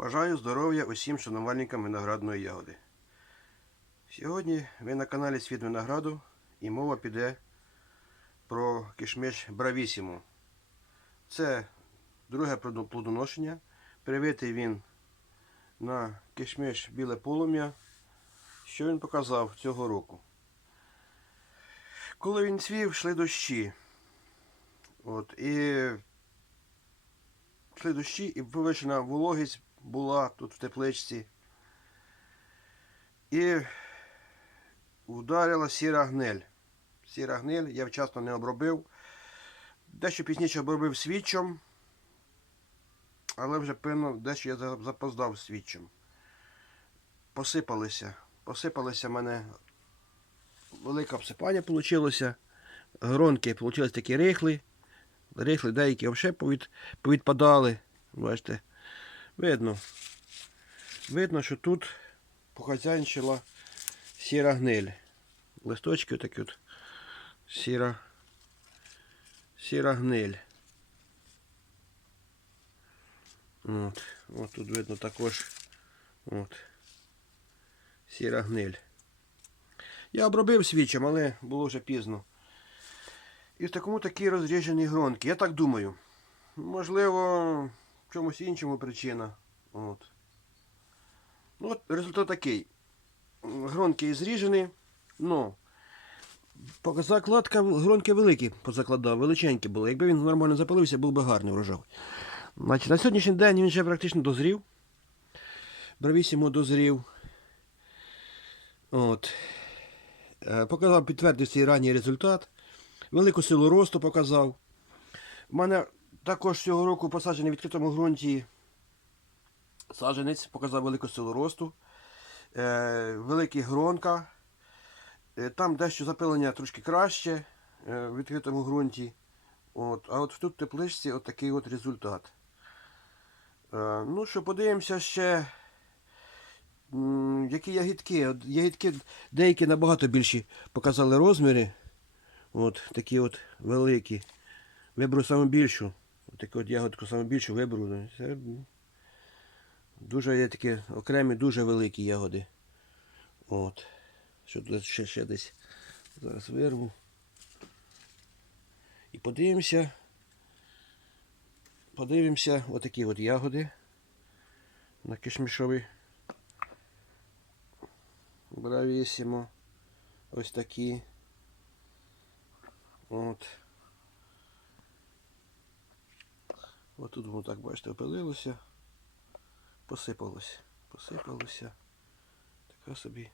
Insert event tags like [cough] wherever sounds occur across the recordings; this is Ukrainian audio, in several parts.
Бажаю здоров'я усім шанувальникам виноградної ягоди. Сьогодні ви на каналі Світ винограду і мова піде про кишмиш Бравісімо. Це друге плодоношення. Привитий він на кишмиш біле полум'я. Що він показав цього року? Коли він цвів, йшли дощі. От, і йшли дощі і повищена вологість була тут в тепличці. І вдарила сіра гниль. Сіра гниль я вчасно не обробив. Дещо пізніше обробив свідчом, але вже певно дещо я запоздав свідчом. Посипалися. Посипалися в мене велике обсипання вийшло. Гронки вийшли такі рихлі. Рихли, деякі взагалі повід, повідпадали. Бачите, видно. Видно, що тут похазяйничала сіра гниль. Листочки отакі от сіра, сіра гниль. От, от тут видно також от, сіра гниль. Я обробив свічем, але було вже пізно. І в такому такі розріжені гронки. Я так думаю. Можливо, в чомусь іншому причина. От. Ну, от результат такий. Гронки зріжені, ну. Закладка гронки великі позакладав, величенькі були. Якби він нормально запалився, був би гарний врожай. Значить, на сьогоднішній день він вже практично дозрів. Бравісімо дозрів. От. Е, Показав, підтвердив свій ранній результат. Велику силу росту показав. У мене також цього року посаджений в відкритому ґрунті саджанець, показав велику силу росту. Е, великі гронка. Е, там дещо запилення трошки краще е, в відкритому ґрунті. От, а от тут в тепличці от такий от результат. Е, ну що, подивимося ще. Які ягідки? От ягідки деякі набагато більші показали розміри. От такі от великі. Виберу саме більшу. Таку от ягодку саме більшу виберу. Це дуже є такі окремі, дуже великі ягоди. От. Що тут ще, ще десь зараз вирву. І подивимося. Подивимося отакі от ягоди на кишмішові. Бравісімо. Ось такі. От. От тут воно так, бачите, опилилося. Посипалося. Посипалося. Така собі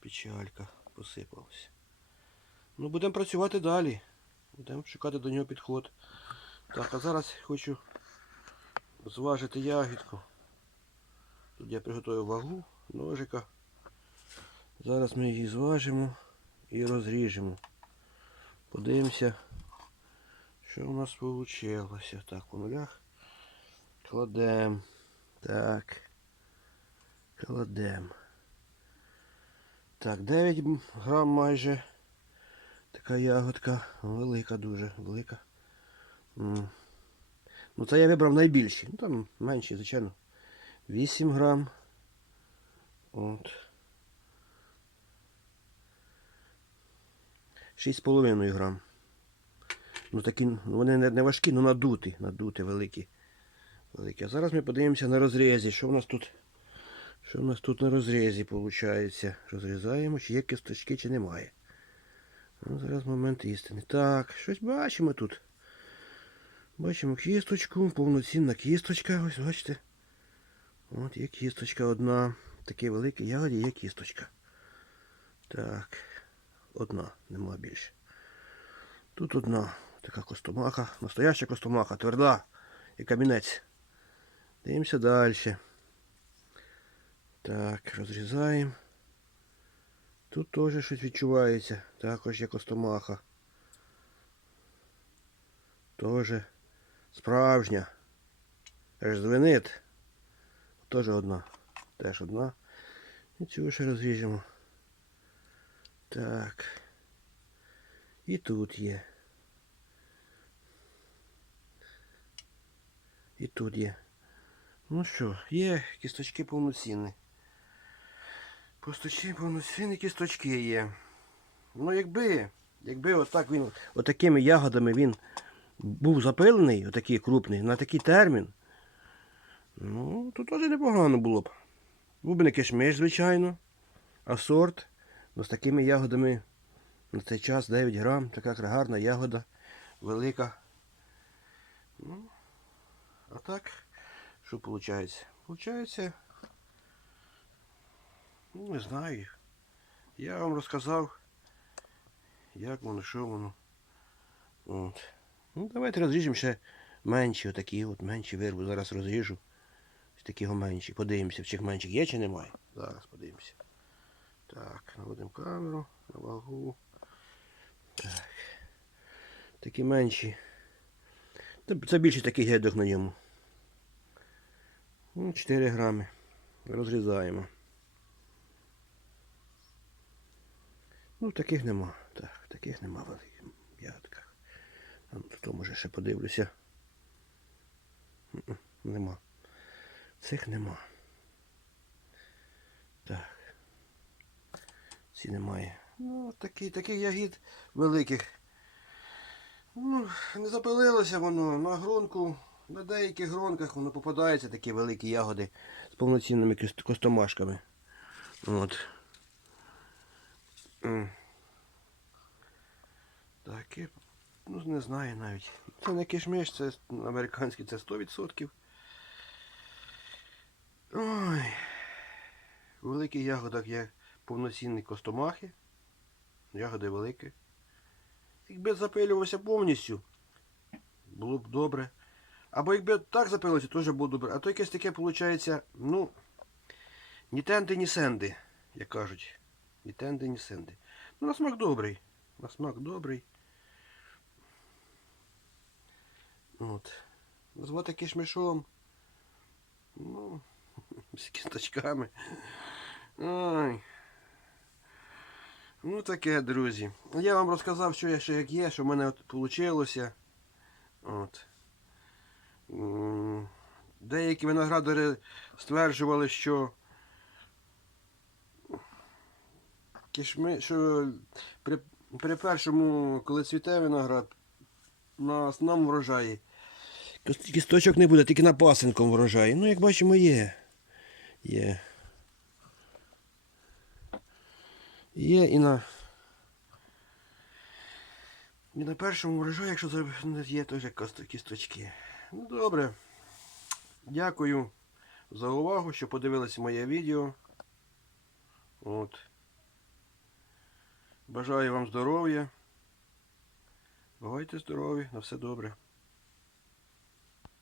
печалька посипалася. Ну, будемо працювати далі. Будемо шукати до нього підход. Так, а зараз хочу зважити ягідку. Тут я приготую вагу, ножика. Зараз ми її зважимо і розріжемо. Подивимося, що у нас вийшло. Так, по нулях. Кладемо. Так. Кладемо. Так, 9 грам майже. Така ягодка. Велика дуже, велика. Ну це я вибрав найбільші. Ну там менші, звичайно. 8 грам. От. 6,5 грам. Ну такі, ну, вони не, важкі, ну надуті, надуті, великі. великі. А зараз ми подивимося на розрізі. Що в нас тут? Що в нас тут на розрізі виходить? Розрізаємо, чи є кісточки, чи немає. Ну, зараз момент істини. Так, щось бачимо тут. Бачимо кісточку, повноцінна кісточка. Ось бачите. От є кісточка одна. Такий великий ягоді є кісточка. Так. Одна, нема більше. Тут одна така костомаха. Настояща костомаха, тверда, і камінець. Дивимося далі. Так, розрізаємо. Тут теж щось відчувається. Також є костомаха. Теж справжня. Аж звенить. Теж одна. Теж одна. І цю ще розріжемо. Так. І тут є. І тут є. Ну що, є кісточки повноцінні. Кісточки повноцінні кісточки є. Ну якби, якби отак він, отакими ягодами він був запилений, отакий крупний, на такий термін, ну, то теж непогано було б. Був би не кишмиш, звичайно, а сорт. Ну, з такими ягодами на цей час 9 грам, така гарна ягода, велика. Ну, а так, що виходить? Получається, ну, не знаю. Я вам розказав, як воно, що воно. От. Ну, давайте розріжемо ще менші, отакі от менші вирви. Зараз розріжу. Ось такі менші. Подивимося, в цих менших є чи немає. Зараз подивимося. Так, наводимо камеру на вагу. Так. Такі менші. Це більше такий гедок на ньому. Ну, 4 грами. Розрізаємо. Ну, таких нема. Так, таких нема в ягодках. А ну, може ще подивлюся. Нема. Цих нема. Так. Ці немає. Ну, такі, таких ягід великих. Ну, не запилилося воно на грунку. На деяких гронках воно попадаються такі великі ягоди з повноцінними костомашками. От. М. Такі, ну не знаю навіть. Це не кишмиш, це американський, це 100%. Ой. У великих ягодах є повноцінні костомахи. Ягоди великі. Якби запилювався повністю, було б добре. Або якби так запилося, теж було добре. А то якесь таке виходить, ну, ні тенди, ні сенди, як кажуть. Ні тенди, ні сенди. Ну, на смак добрий. На смак добрий. От. Назвати кишмишом. Ну, [laughs] з кісточками. Ой. Ну таке, друзі. Я вам розказав, що я ще як є, що в мене от вийшло. От. Деякі виноградари стверджували, що кишми, що при, при першому, коли цвіте виноград, на основному врожаї кіс- кісточок не буде, тільки на пасинком врожаї. Ну, як бачимо, є. Є. Є і на. І на першому врожаї, якщо є теж кісточки. Ну добре. Дякую за увагу, що подивилися моє відео. От. Бажаю вам здоров'я. Бувайте здорові, на все добре.